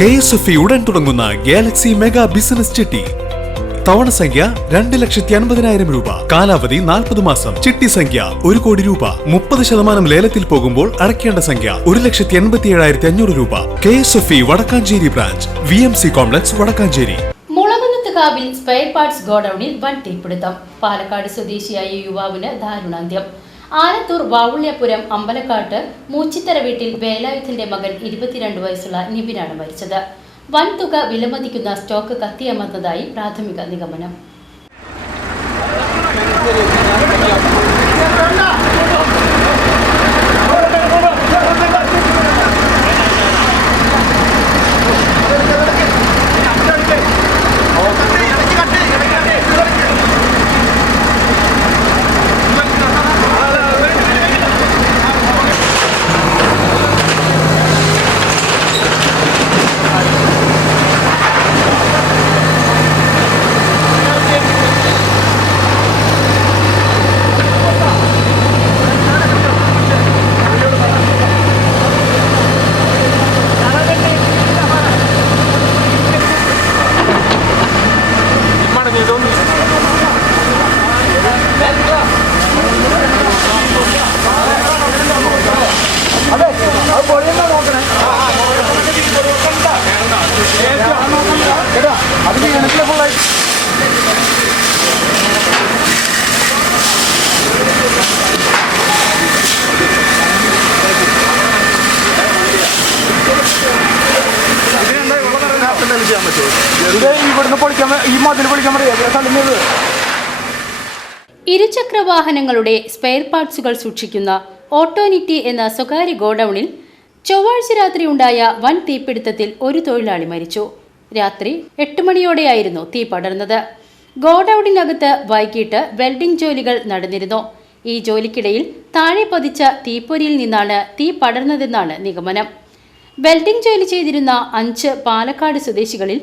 K S F ഉടൻ തുടങ്ങുന്ന Galaxy mega business ചിട്ടി. തവണ സംഖ്യ രണ്ട് ലക്ഷത്തി അൻപതിനായിരം രൂപ. കാലാവധി നാൽപ്പത് മാസം. ചിട്ടി സംഖ്യ ഒരു കോടി രൂപ. മുപ്പത് ശതമാനം ലേലത്തിൽ പോകുമ്പോൾ അടയ്ക്കേണ്ട സംഖ്യ ഒരു ലക്ഷത്തി എൺപത്തി ഏഴായിരത്തി അഞ്ഞൂറ് രൂപ. K S F E Vadakkanchery branch. V M C complex Vadakkanchery. മുളകുന്നത്തുകാവിൽ spare parts ഗോഡൌണിൽ വൻ തീപിടുത്തം. പാലക്കാട് സ്വദേശിയായ യുവാവിന് ദാരുണാന്ത്യം. ആലത്തൂർ വാവുള്ളിയപുരം അമ്പലക്കാട്ട് മൂച്ചിത്തര വീട്ടിൽ വേലായുധന്റെ മകൻ ഇരുപത്തിരണ്ട് വയസ്സുള്ള നിബിനാണ് മരിച്ചത്. വൻതുക വിലമതിക്കുന്ന സ്റ്റോക്ക് കത്തിയമർന്നതായി പ്രാഥമിക നിഗമനം. ഇത് ഇരുചക്ര വാഹനങ്ങളുടെ സ്പെയർ പാർട്സുകൾ സൂക്ഷിക്കുന്ന ഓട്ടോനിറ്റി എന്ന സ്വകാര്യ ഗോഡൌണിൽ ചൊവ്വാഴ്ച രാത്രി ഉണ്ടായ വൻ തീപിടുത്തത്തിൽ ഒരു തൊഴിലാളി മരിച്ചു. രാത്രി എട്ട് മണിയോടെയായിരുന്നു തീ പടർന്നത്. ഗോഡൌണിനകത്ത് വൈകിട്ട് വെൽഡിംഗ് ജോലികൾ നടന്നിരുന്നു. ഈ ജോലിക്കിടയിൽ താഴെ പതിച്ച തീപ്പൊരിയിൽ നിന്നാണ് തീ പടർന്നതെന്നാണ് നിഗമനം. വെൽഡിംഗ് ജോലി ചെയ്തിരുന്ന അഞ്ച് പാലക്കാട് സ്വദേശികളിൽ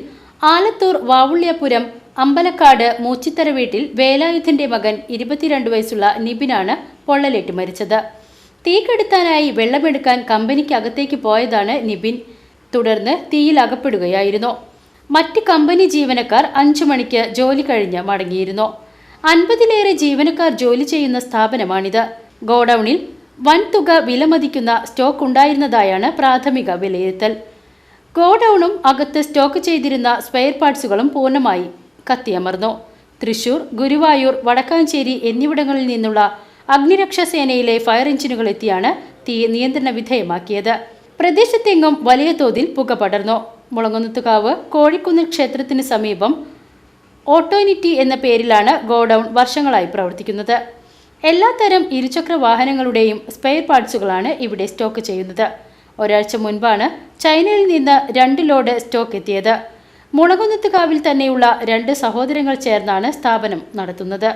ആലത്തൂർ വാവുള്ളിയപുരം അമ്പലക്കാട് മൂച്ചിത്തര വീട്ടിൽ വേലായുധന്റെ മകൻ ഇരുപത്തിരണ്ട് വയസ്സുള്ള നിബിനാണ് പൊള്ളലേറ്റ് മരിച്ചത്. തീ കെടുത്താനായി വെള്ളമെടുക്കാൻ കമ്പനിക്കകത്തേക്ക് പോയതാണ് നിബിൻ. തുടർന്ന് തീയിൽ അകപ്പെടുകയായിരുന്നു. മറ്റ് കമ്പനി ജീവനക്കാർ അഞ്ചു മണിക്ക് ജോലി കഴിഞ്ഞ് മടങ്ങിയിരുന്നു. അൻപതിലേറെ ജീവനക്കാർ ജോലി ചെയ്യുന്ന സ്ഥാപനമാണിത്. ഗോഡൌണിൽ വൻതുക വിലമതിക്കുന്ന സ്റ്റോക്ക് ഉണ്ടായിരുന്നതായാണ് പ്രാഥമിക വിലയിരുത്തൽ. ഗോഡൌണും അകത്ത് സ്റ്റോക്ക് ചെയ്തിരുന്ന സ്പെയർ പാർട്സുകളും പൂർണമായി കത്തിയമർന്നു. തൃശൂർ ഗുരുവായൂർ വടക്കാഞ്ചേരി എന്നിവിടങ്ങളിൽ നിന്നുള്ള അഗ്നിരക്ഷാ സേനയിലെ ഫയർ എഞ്ചിനുകൾ എത്തിയാണ് തീ നിയന്ത്രണ വിധേയമാക്കിയത്. പ്രദേശത്തെങ്ങും വലിയ തോതിൽ പുക പടർന്നു. മുളങ്ങുന്നത്തുകാവ് കോഴിക്കുന്നിൽ ക്ഷേത്രത്തിന് സമീപം ഓട്ടോനിറ്റി എന്ന പേരിലാണ് ഗോഡൗൺ വർഷങ്ങളായി പ്രവർത്തിക്കുന്നത്. എല്ലാത്തരം ഇരുചക്ര വാഹനങ്ങളുടെയും സ്പെയർ പാർട്സുകളാണ് ഇവിടെ സ്റ്റോക്ക് ചെയ്യുന്നത്. ഒരാഴ്ച മുൻപാണ് ചൈനയിൽ നിന്ന് രണ്ട് ലോഡ് സ്റ്റോക്ക് എത്തിയത്. മുളകുന്നത്തുകാവിൽ തന്നെയുള്ള രണ്ട് സഹോദരങ്ങൾ ചേർന്നാണ് സ്ഥാപനം നടത്തുന്നത്.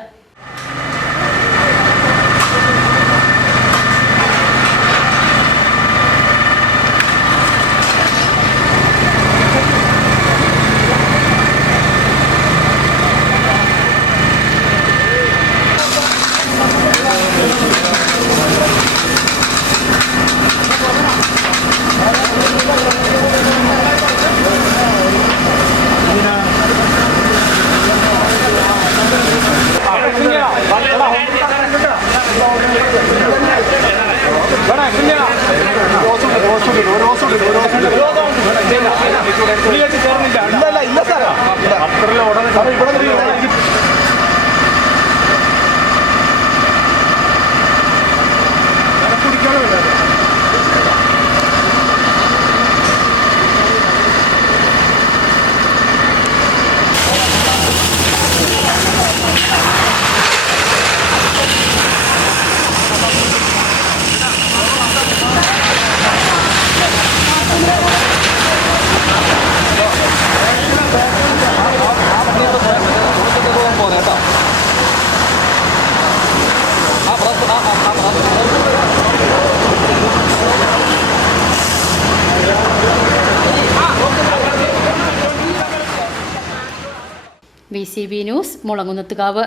ഇല്ല സാറേ. ഇവിടെ നിന്ന് V C B news Mulangunnathukavu